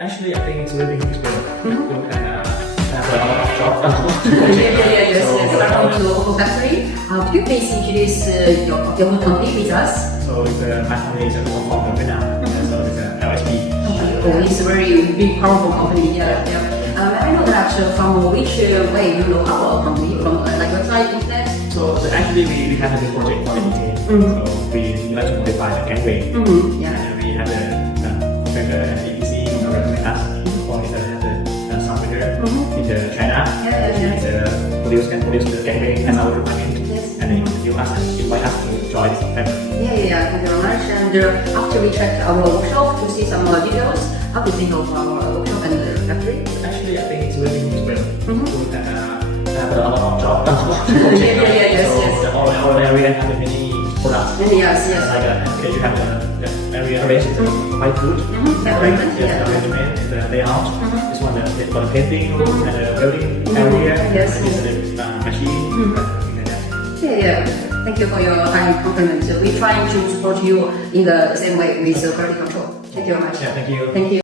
Actually, I think it's really experience. You can have a lot of jobs. Yes. Welcome to OUCO Factory. Could you please introduce your whole company with us? So my company is from Vietnam. So it's LSP. Oh, it's a very big, powerful company. Yeah. I know that from which way you know our company, from like website, internet? So actually, we have a project for India. So we like to modify the gangway. Yeah. And we have a professional EPC recommend us for the software in the China. Can produce the gangway as our requirement. Yes. And you invite us to join this factory. Yeah. Thank you very much. And after we checked our workshop to see some details, how do you think of our workshop and the factory? Actually, I think it's really experience. We can have a lot of jobs. Yes. So our area has many products. Yes. Like you have the area arranged quite good. Arrangement, Yes, the arrangement, the layout. This one for the painting and the building area. Yes. This is the machine. Yeah. Thank you for your kind compliment. We're trying to support you in the same way with quality control. Thank you very much. Yeah, thank you. Thank you.